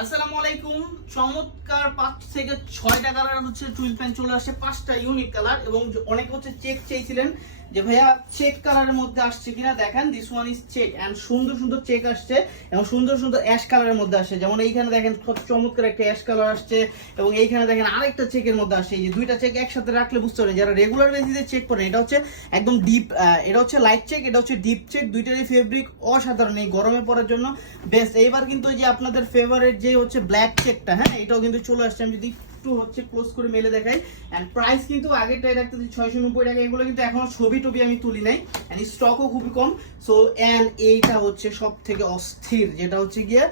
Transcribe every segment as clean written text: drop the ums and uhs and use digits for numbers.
আসসালামু আলাইকুম। চমৎকার 5 থেকে 6টা কালার হচ্ছে টুইল প্যান্ট চলে আসে, 5টা ইউনিক কালার এবং অনেকে হচ্ছে চেক চেয়েছিলেন যে ভাইয়া চেক কালারের মধ্যে আসছে কিনা। দেখেন this one is check and সুন্দর সুন্দর চেক আসছে এবং সুন্দর সুন্দর অ্যাশ কালারের মধ্যে আসছে। যেমন এইখানে দেখেন খুব চমৎকার একটা অ্যাশ কালার আসছে এবং এইখানে দেখেন আরেকটা চেকের মধ্যে আসছে। এই যে দুইটা চেক একসাথে রাখলে বুঝতে পারবেন যারা রেগুলার বেসিসে চেক করেন। এটা হচ্ছে একদম ডিপ, এটা হচ্ছে লাইট চেক, এটা হচ্ছে ডিপ চেক। দুইটারই ফেব্রিক অসাধারণ, এই গরমে পরার জন্য বেস্ট। এইবার কিন্তু এই যে আপনাদের ফেভারিট যে হচ্ছে ব্ল্যাক চেকটা, হ্যাঁ এটাও কিন্তু চলে আসছে। আমি যদি একটু হচ্ছে ক্লোজ করে মেলে দেখাই, এন্ড প্রাইস কিন্তু আগেরটাই রাখতে 690 টাকা। এগুলো কিন্তু এখনো ছবি টবি আমি তুলি নাই, এন্ড স্টকও খুবই কম। সো এন্ড এইটা হচ্ছে সব থেকে অস্থির, যেটা হচ্ছে গিয়ে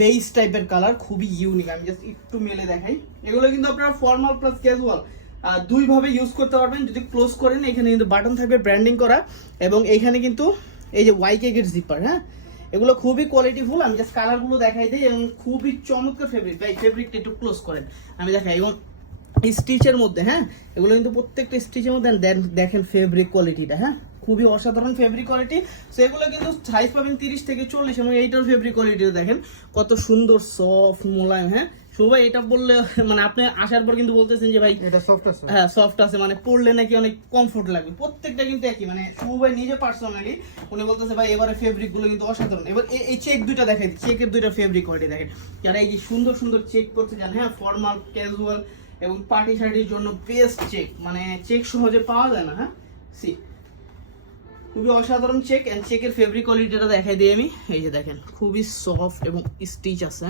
বেস টাইপের কালার, খুবই ইউনিক। আমি জাস্ট একটু মেলে দেখাই। এগুলো কিন্তু আপনারা ফর্মাল প্লাস ক্যাজুয়াল দুই ভাবে ইউজ করতে পারবেন। যদি ক্লোজ করেন এখানে কিন্তু বাটন থাকবে ব্র্যান্ডিং করা এবং এইখানে কিন্তু এই যে ওয়াই কেকের জিপার, হ্যাঁ এগুলো খুবই কোয়ালিটিফুল। আমি জাস্ট কালারগুলো দেখাই দিই এবং খুবই চমৎকার ফেব্রিক। ভাই ফেব্রিকটা একটু ক্লোজ করেন, আমি দেখাই। এবং স্টিচের মধ্যে, হ্যাঁ এগুলো কিন্তু প্রত্যেকটা স্টিচের মধ্যে দেখেন ফেব্রিক কোয়ালিটিটা, হ্যাঁ খুবই অসাধারণ ফেব্রিক কোয়ালিটি। সো এগুলো কিন্তু সাইজ পাবেন 30 থেকে 40 এবং এইটার ফেব্রিক কোয়ালিটিটা দেখেন কত সুন্দর, সফট মোলায়েম। হ্যাঁ সবাই এটা বললে মানে আপনি আসার পর কিন্তু বলতেছেন যে ভাই এটা সফট আছে, হ্যাঁ সফট আছে, মানে পরলে নাকি অনেক কমফোর্ট লাগবে। প্রত্যেকটা কিন্তু একই, মানে সবাই নিজে পার্সোনালি উনি বলতেছে ভাই এবারে ফেব্রিক গুলো কিন্তু অসাধারণ। এবার এই চেক দুইটা দেখাই, চেকের দুইটা ফেব্রিক কোয়ালিটি দেখেন। যারা এই যে সুন্দর সুন্দর চেক করতে চান, হ্যাঁ ফর্মাল ক্যাজুয়াল এবং পার্টি শার্টির জন্য বেস্ট চেক, মানে চেক সহজে পাওয়া যায় না। হ্যাঁ সি খুবই অসাধারণ চেক এন্ড চেকের ফেব্রিক কোয়ালিটিটা দেখাই দিই আমি। এই যে দেখেন খুবই সফট এবং স্টিচ আছে,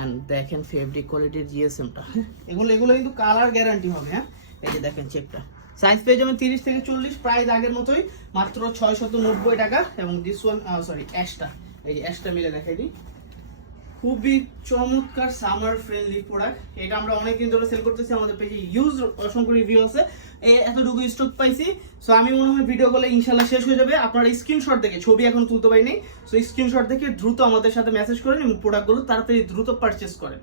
এন্ড দেখেন ফেব্রিক কোয়ালিটির জিএসএমটা, হ্যাঁ এগুলো কিন্তু কালার গ্যারান্টি হবে। হ্যাঁ এই যে দেখেন চেকটা সাইজ পেয়ে যাবেন 30 থেকে 40, প্রাইস আগের মতোই মাত্র 690 টাকা। এবং দিস ওয়ান সরি অ্যাশটা, এই যে অ্যাশটা মিলে দেখাই দিই। খুবই চমৎকার সামার ফ্রেন্ডলি প্রোডাক্ট। এটা আমরা অনেকদিন ধরে সেল করতেছি, আমাদের পেজে ইউজ অসংখ্য রিভিউ আছে। এতটুকু স্টক পাইছি। সো আমি মনে হয় ভিডিও করলে ইনশাল্লাহ শেষ হয়ে যাবে। আপনারা স্ক্রিনশট দেখে, ছবি এখন তুলতে পারিনি, সো স্ক্রিনশট দেখে দ্রুত আমাদের সাথে মেসেজ করেন এবং প্রোডাক্টগুলো তাড়াতাড়ি দ্রুত পারচেস করেন।